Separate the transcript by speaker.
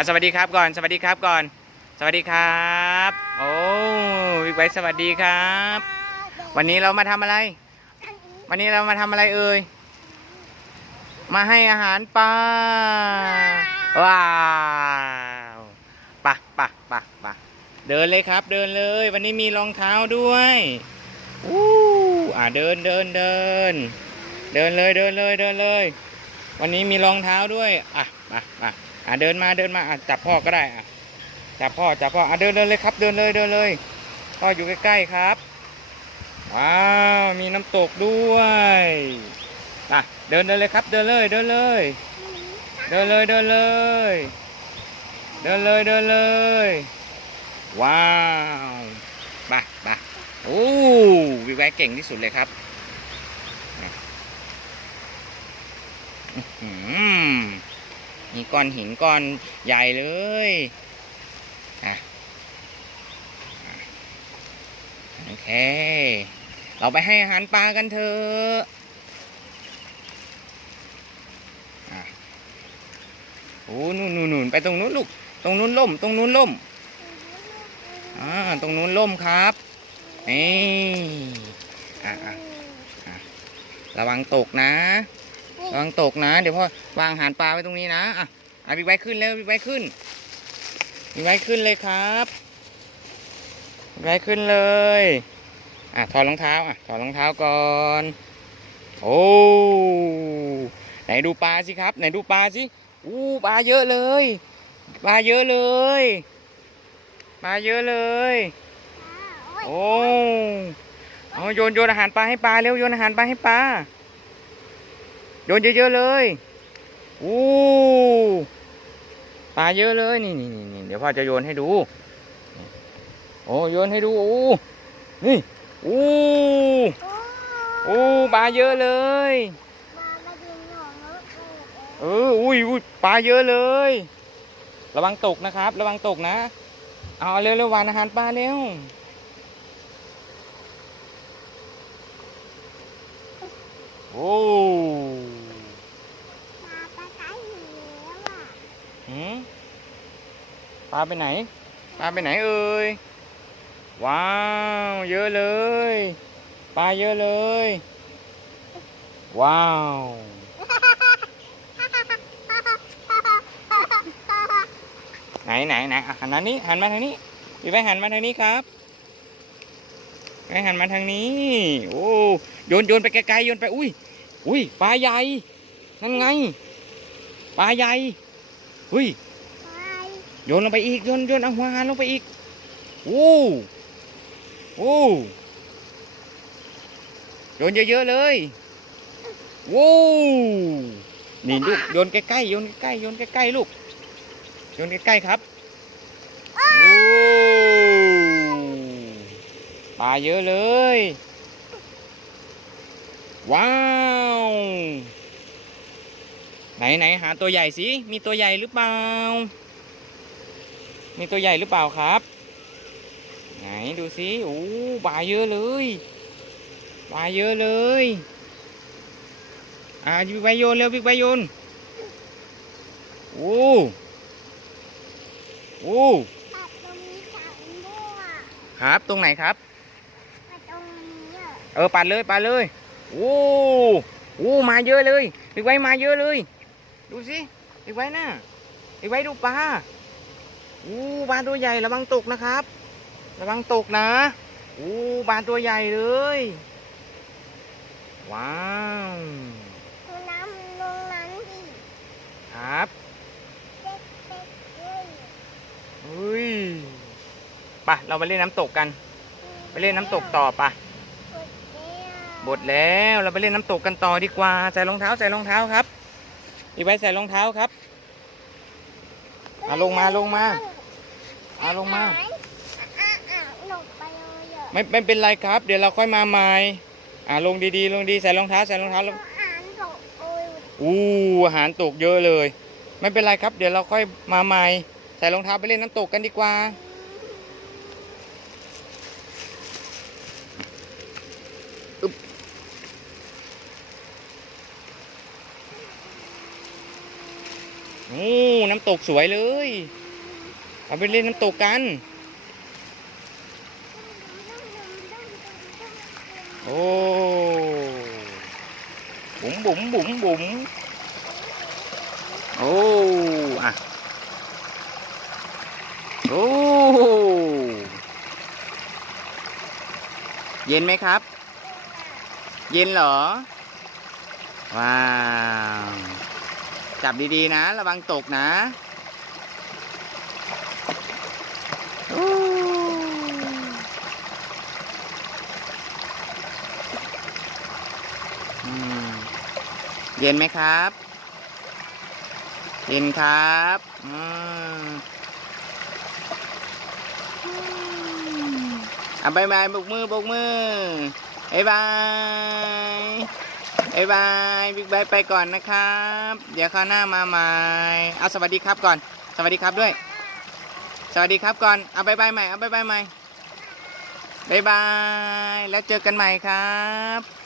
Speaker 1: อะสวัสดีครับก่อน สวัสดีครับก่อน สวัสดีครับ โอ้บิ๊กไบค์สวัสดีครับ วันนี้เรามาทำอะไร วันนี้เรามาทำอะไรเอ่ย มาให้อาหารปลา ว้าวปะปะปะปะเดินเลยครับ เดินเลย วันนี้มีรองเท้าด้วยอู้อ่าเดินเดินเดิน เดินเลยเดินเลยเดินเลย วันนี้มีรองเท้าด้วย อะมามา อะเดินมาเดินมาอะจับพ่อก็ได้อะจับพ่อจับพ่ออะเดินเดินเลยครับ เดินเลยเดินเลยพ่ออยู่ใกล้ๆครับว้าวมีน้ำตกด้วยอะเดินเดินเลยครับ เดินเลยเดินเลยเดินเลยเดินเลยเดินเลยเดินเลย ว้าวไปไปโอ้วิวแวกเก่งที่สุดเลยครับอื้อหือ มีก้อนหินก้อนใหญ่เลยอะโอเค เราไปให้อาหารปลากันเถอะโอ้นู่นนู่นนู่นไปตรงนู้นลูก ตรงนู้นล่ม ตรงนู้นล่ม อ่า ตรงนู้นล่มครับนี่อะอะระวังตกนะ ระวังตกนะ เดี๋ยวพ่อวางอาหารปลาไว้ตรงนี้นะ อะอะบิ๊กไบค์ขึ้นเร็วบิ๊กไบค์ขึ้นบิ๊กไบค์ขึ้นเลยครับบิ๊กไบค์ขึ้นเลย อะถอดรองเท้า อะถอดรองเท้าก่อน โอ้ไหนดูปลาสิครับไหนดูปลาสิอู้ปลาเยอะเลยปลาเยอะเลยปลาเยอะเลยโอ้เอาโยนโยนอาหารปลาให้ปลาเร็วโยนอาหารปลาให้ปลาโยนเยอะๆเลยอู้ปลาเยอะเลยนี่นี่นี่เดี๋ยวพ่อจะโยนให้ดู โอ้โยนให้ดูโอ้นี่อู้อู้ปลาเยอะเลยเอออุ้ยอุ้ยปลาเยอะเลย ระวังตกนะครับ ระวังตกนะ เอาเร็วเร็ววานอาหารปลาเร็วโอ้ หืมปลาไปไหน ปลาไปไหนเอ่ย ว้าว เยอะเลย ปลาเยอะเลย ว้าว ไหนไหนไหนหันมานี้ หันมาทางนี้พี่ไปหันมาทางนี้ครับไปหันมาทางนี้ โอ้โยนโยนไปไกลๆโยนไป อุ้ย อุ้ย ปลาใหญ่ นั่นไง ปลาใหญ่ อุ้ยโยนลงไปอีกโยนโยนเอาหัวหานลงไปอีกโอ้โอ้โยนเยอะๆเลยโว้นี่ลูกโยนใกล้ๆโยนใกล้ๆโยนใกล้ๆลูกโยนใกล้ๆครับโอ้ปลาเยอะเลย ว้าว ไหนไหนหาตัวใหญ่สิ มีตัวใหญ่หรือเปล่า มีตัวใหญ่หรือเปล่าครับ ไหนดูสิโอ้ปลาเยอะเลยปลาเยอะเลย อ่าบิ๊กไบค์โยนเร็วบิ๊กไบค์โยนโอ้โอ้ครับตรงไหนครับเออปัดเลยปัดเลยโอ้โอ้มาเยอะเลยบิ๊กไว้มาเยอะเลย ดูสิบิ๊กไว้น่ะบิ๊กไว้ดูปลาโอ้ปลาตัวใหญ่ระวังตกนะครับ ระวังตกนะโอ้ปลาตัวใหญ่เลย ว้าวครับเฮ้ยไปเราไปเล่นน้ำตกกัน ไปเล่นน้ำตกต่อปะบดแล้วเราไปเล่นน้ำตกกันต่อดีกว่าใส่รองเท้าใส่รองเท้าครับ อีไว้ใส่รองเท้าครับเอาลงมาลงมาเอาลงมาไม่ไม่เป็นไรครับ เดี๋ยวเราค่อยมาใหม่อ่าลงดีๆ ลงดีใส่รองเท้าใส่รองเท้าลงอู้อาหารตกเยอะเลย ไม่เป็นไรครับ เดี๋ยวเราค่อยมาใหม่ใส่รองเท้าไปเล่นน้ำตกกันดีกว่าอื โอ้น้ำตกสวยเลย เอาไปเล่นน้ำตกกัน โอ้บุ๋มบุ๋มบุ๋มบุ๋มโอ้อะโอ้เย็นไหมครับ เย็นเหรอ ว้าว จับดีๆนะ ระวังตกนะเย็นไหมครับ เย็นครับอืมอะบายบายบกมือบกมือบายบาย บายบายบิ๊กบายไปก่อนนะครับ เดี๋ยวคราวหน้ามาใหม่เอาสวัสดีครับก่อน สวัสดีครับด้วย สวัสดีครับก่อนเอาบายบายใหม่เอาบายบายใหม่บายบายแล้วเจอกันใหม่ครับ